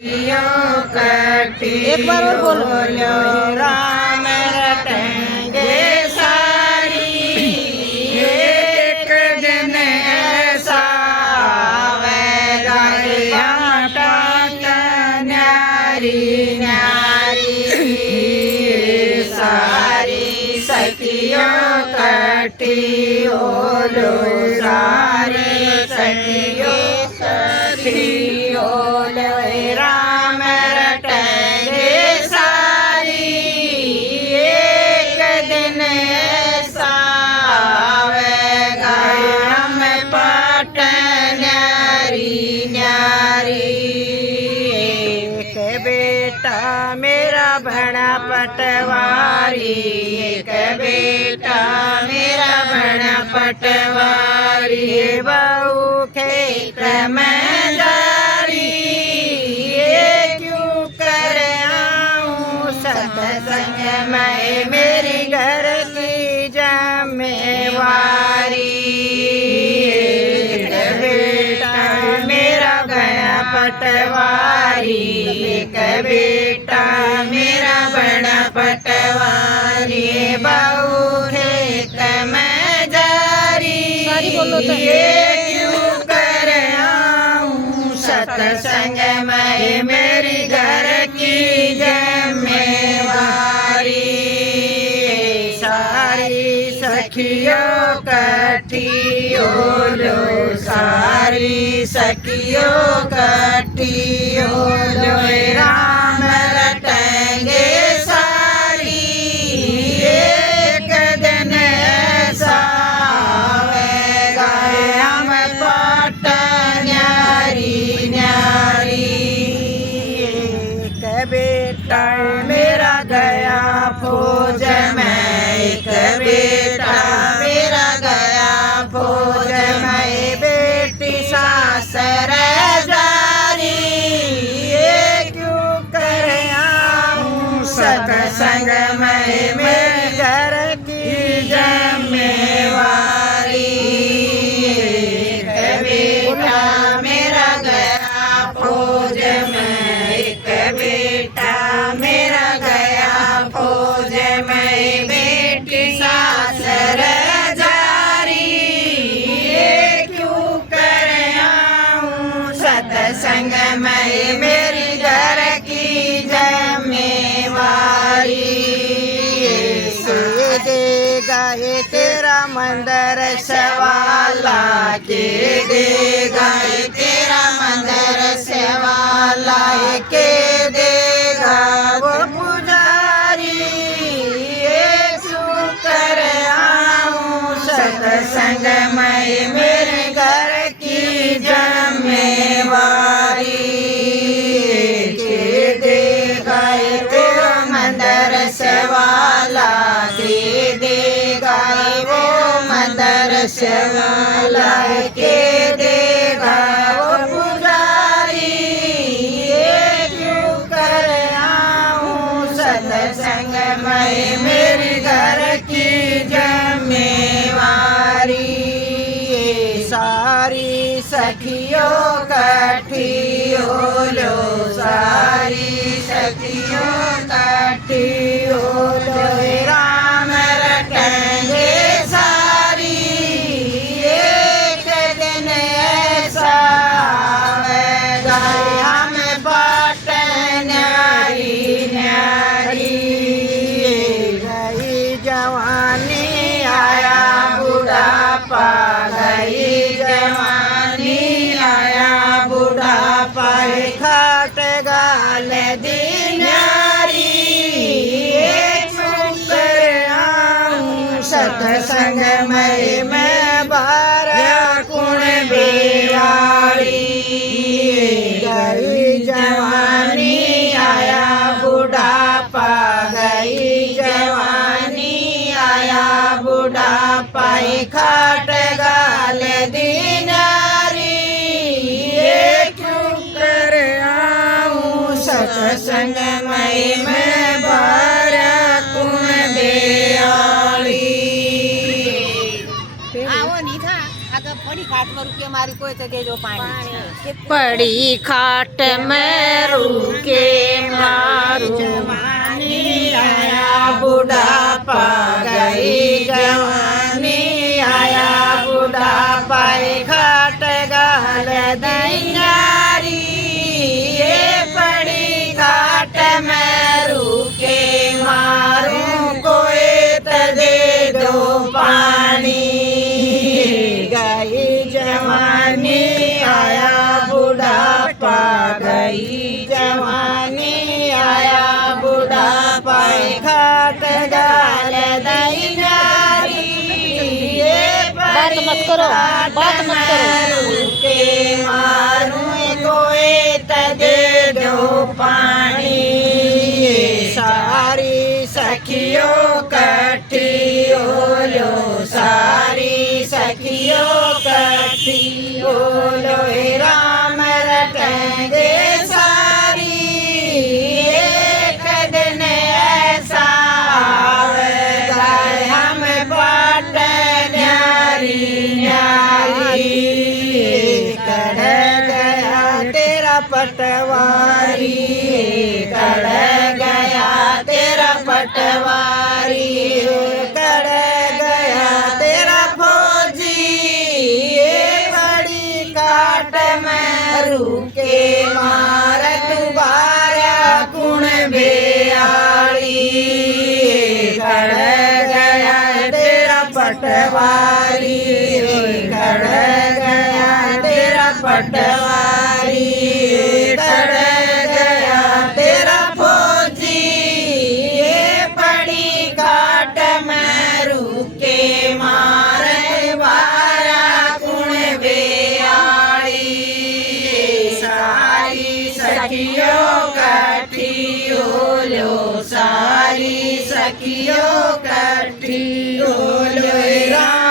एक बार और बोलो। राम रटेंगे सारी, एक दिन ऐसा आवेगा न्यारी न्यारी सारी सखियों कटी ओलो, सारी सखियों कटी ओलो। राम रटेंगे सारी, एक दिन ऐसा आवेगा हम पाट न्यारी न्यारी। एक बेटा मेरा बड़ा पटवारी, एक बेटा मेरा बड़ा पटवारी। बहू खेत में जारी, ये क्यों कर आऊं सत्संग में मेरी घर की जिम्मेवारी। एक बेटा मेरा बड़ा पटवारी, एक बेटा मेरा बड़ा पटवारी। बहू खेत में जारी, ये क्यों कर आऊं सत्संग में मेरी घर की जिम्मेवारी। सारी सखियों कटी ओलो, सारी सखियों कटी ओलो। राम रटेंगे सारी, एक दिन ऐसा आवेगा हम पाट न्यारी न्यारी। एक बेटा मेरा गया फौज में, एक बेटा मेरा गया फौज में। बेटी सासर जारी, ये क्यों कर आऊं सत्संग में मेरे घर की जिम्मेवारी। एक बेटा मेरा गया फौज में, एक बेटा मेरा गया फौज में। बेटी सासर जारी, ये क्यों कर आऊं सत्संग में मेरी घर की जिम्मेवारी। से देगा ये तेरा मंदिर सवाला, के देगा ये तेरा मंदिर सवाला। के देगा वो पुजारी, ये क्यों कर आऊं सत्संग में मेरे घर की जिम्मेवारी। के देगा ये तेरा मंदिर सवाला, के देगा वो मंदिर सवाला। के देगा वो पुजारी, ये क्यों कर आऊं सत्संग में मेरे घर की जिम्मेवारी। सारी सखियों कठी ओलो, सारी सखियों कठी ओलो। राम रटेंगे सारी, एक दिन ऐसा आवेगा हम पाट न्यारी न्यारी। गई जवानी आया बुढ़ापा, गई जवानी आया बुढ़ापा। खाट गाल दी न्यारी, क्यों कर आऊं सत्संग में मैं बारा कुण बेवाड़ी। गई जवानी आया बुढ़ापा, गई जवानी आया बुढ़ापा। खाट गाल दी नारी, ये क्यों कर आऊं सत्संग में मैं बारा कुण बेवाड़ी। આવો નહીં થા આગળ પડી ખાટમાં રૂપિયા મારી કોઈ જગ્યાએ જો પાણી पड़ी खाट में करो, बात मत करो। के मारूं कोई त दे दो पानी। सारी सखियों कट्ठी हो लो, सारी सखियों कट्ठी हो लो, हे राम रटेंगे सारी। एक दिन ऐसा आवेगा हम पाट न्यारी न्यारी। कड़ गया तेरा पटवारी, कड़ गया तेरा पटवारी, कड़ गया तेरा फौजी। ये बड़ी काट में रुके मार दुबारा कुण बेआड़ी। कड़ गया तेरा पटवारी, कड़ गया तेरा पटवारी, कड़ गया तेरा फौजी। ये बड़ी काट में रुके मारे बारा कुण बेआड़ी। सारी सखियों कट्ठी हो लो, सारी सखियों कट्ठी हो लो, हे राम